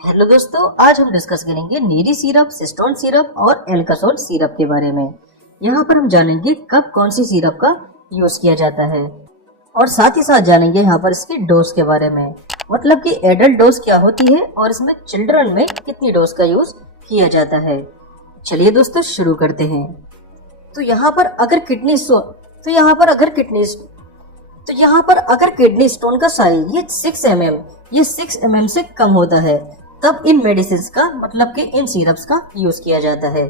Hello दोस्तों, आज हम डिस्कस करेंगे नीरी सिरप, सिस्टोन सिरप और एल्कासोल सिरप के बारे में। यहाँ पर हम जानेंगे कब कौन सी सिरप का यूज किया जाता है और साथ ही साथ जानेंगे यहाँ पर इसकी डोज के बारे में, मतलब कि एडल्ट डोज क्या होती है और इसमें चिल्ड्रन में कितनी डोज का यूज किया जाता है। चलिए दोस्तों शुरू करते हैं। तो यहाँ पर अगर किडनी स्टोन का साइज ये 6 mm से कम होता है, तब इन मेडिसिन का मतलब कि इन सिरप्स का यूज किया जाता है।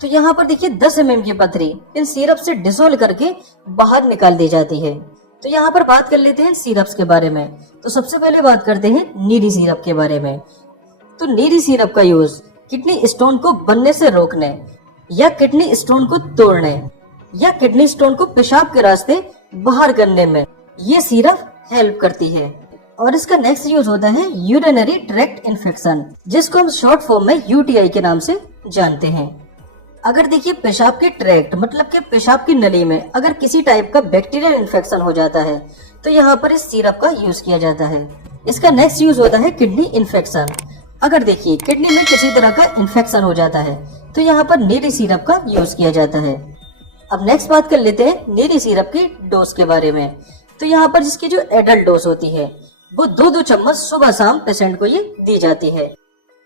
तो यहाँ पर देखिए 10 mm की पथरी इन सिरप से डिसॉल्व करके बाहर निकाल दी जाती है। तो यहाँ पर बात कर लेते हैं सिरप्स के बारे में। तो सबसे पहले बात करते हैं नीरी सिरप के बारे में। तो नीरी सिरप का यूज किडनी स्टोन को बनने से रोकने या किडनी स्टोन को तोड़ने या किडनी स्टोन को पेशाब के रास्ते बाहर करने में ये सिरप हेल्प करती है। और इसका नेक्स्ट यूज होता है यूरिनरी ट्रैक्ट इन्फेक्शन, जिसको हम शॉर्ट फॉर्म में यूटीआई के नाम से जानते हैं। अगर देखिए पेशाब के ट्रैक्ट मतलब के पेशाब की नली में अगर किसी टाइप का बैक्टीरियल इन्फेक्शन हो जाता है तो यहाँ पर इस सिरप का यूज किया जाता है। इसका नेक्स्ट यूज होता है किडनी इन्फेक्शन। अगर देखिए किडनी में किसी तरह का इन्फेक्शन हो जाता है तो यहाँ पर नीरी सिरप का यूज किया जाता है। अब नेक्स्ट बात कर लेते हैं नीरी सिरप की डोज के बारे में। तो यहाँ पर जिसकी जो एडल्ट डोज होती है वो 2-2 चम्मच सुबह शाम पेशेंट को ये दी जाती है।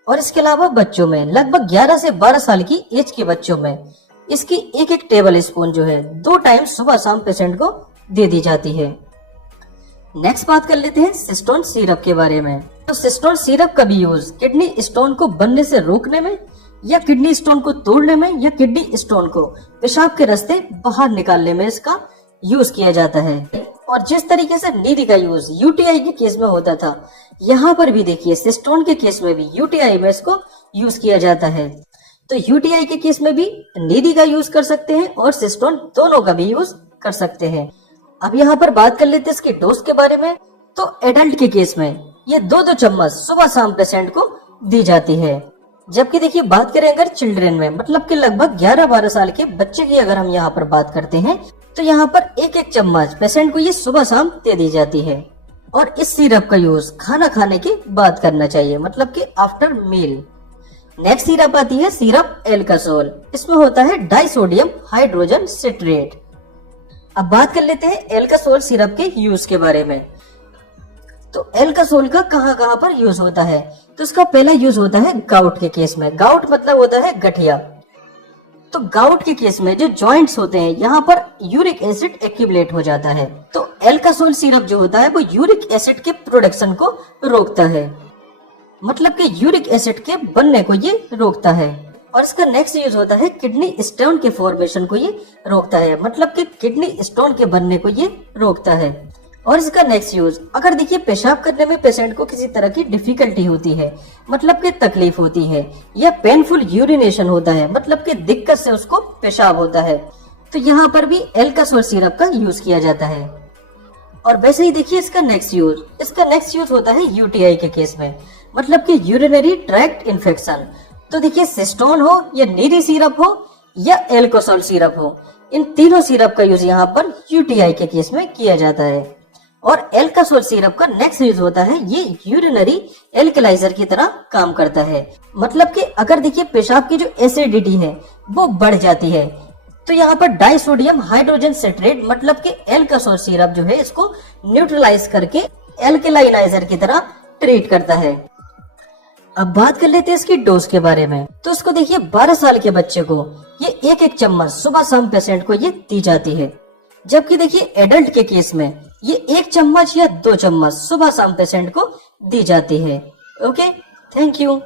और इसके अलावा बच्चों में लगभग 11 से 12 साल की एज के बच्चों में इसकी एक टेबल स्पून जो है 2 टाइम सुबह शाम पेशेंट को दे दी जाती है। नेक्स्ट बात कर लेते हैं सिस्टोन सिरप के बारे में। तो सिस्टोन सिरप का भी यूज किडनी स्टोन को बनने से रोकने में या किडनी स्टोन को तोड़ने में या किडनी स्टोन को पेशाब के रास्ते बाहर निकालने में इसका यूज किया जाता है। और जिस तरीके से नीरी का यूज यूटीआई के केस में होता था, यहाँ पर भी देखिए सिस्टोन के केस में भी यूटीआई में इसको यूज किया जाता है। तो यूटीआई के केस में भी नीरी का यूज कर सकते हैं और सिस्टोन दोनों का भी यूज कर सकते हैं। अब यहाँ पर बात कर लेते हैं इसके डोज के बारे में। तो एडल्ट के केस में ये 2-2 चम्मच सुबह शाम पेशेंट को दी जाती है। जबकि देखिए बात करें अगर चिल्ड्रन में मतलब कि लगभग 11-12 साल के बच्चे की अगर हम यहाँ पर बात करते हैं तो यहाँ पर 1-1 चम्मच पेशेंट को ये सुबह शाम दे दी जाती है। और इस सिरप का यूज खाना खाने के बाद करना चाहिए, मतलब कि आफ्टर मील। नेक्स्ट सिरप आती है सिरप एल्कासोल। इसमें होता है डाइसोडियम हाइड्रोजन सिट्रेट। अब बात कर लेते हैं एल्कासोल सिरप के यूज के बारे में। तो एल्कासोल का कहाँ पर यूज होता है? तो इसका पहला यूज होता है गाउट के केस में। गाउट मतलब होता है गठिया। तो गाउट के केस में जो जॉइंट्स होते हैं यहाँ पर यूरिक एसिड एक्यूमुलेट हो जाता है। तो एल्कासोल सिरप जो होता है वो यूरिक एसिड के प्रोडक्शन को रोकता है, मतलब कि यूरिक एसिड के बनने को ये रोकता है। और इसका नेक्स्ट यूज होता है किडनी स्टोन के फॉर्मेशन को ये रोकता है, मतलब कि किडनी स्टोन के बनने को ये रोकता है। और इसका नेक्स्ट यूज अगर देखिए पेशाब करने में पेशेंट को किसी तरह की डिफिकल्टी होती है, मतलब कि तकलीफ होती है, या पेनफुल यूरिनेशन होता है, मतलब कि दिक्कत से उसको पेशाब होता है, तो यहाँ पर भी एल्कासोल सिरप का यूज किया जाता है। और वैसे ही देखिए इसका नेक्स्ट यूज होता है यूटीआई के केस में, मतलब कि यूरिनरी ट्रैक्ट इन्फेक्शन। तो देखिए सिस्टोन हो या नीरी सिरप हो या एल्कासोल सिरप हो, इन तीनों सिरप का यूज यहाँ पर यूटीआई के केस में किया जाता है। और एल्कासोल सिरप का नेक्स्ट यूज होता है ये यूरिनरी एल्कलाइजर की तरह काम करता है, मतलब कि अगर देखिए पेशाब की जो एसिडिटी है वो बढ़ जाती है तो यहाँ पर डाइसोडियम हाइड्रोजन सिट्रेट मतलब कि एल्कासोल सिरप जो है इसको न्यूट्रलाइज करके एल्कलाइनाइजर की तरह ट्रीट करता है। अब बात कर लेते हैं इसकी डोज के बारे में। तो इसको देखिए 12 साल के बच्चे को ये 1-1 चम्मच सुबह शाम पेशेंट को ये दी जाती है। जबकि देखिए एडल्ट के केस में ये 1 चम्मच या 2 चम्मच सुबह शाम पेशेंट को दी जाती है। Okay, thank you.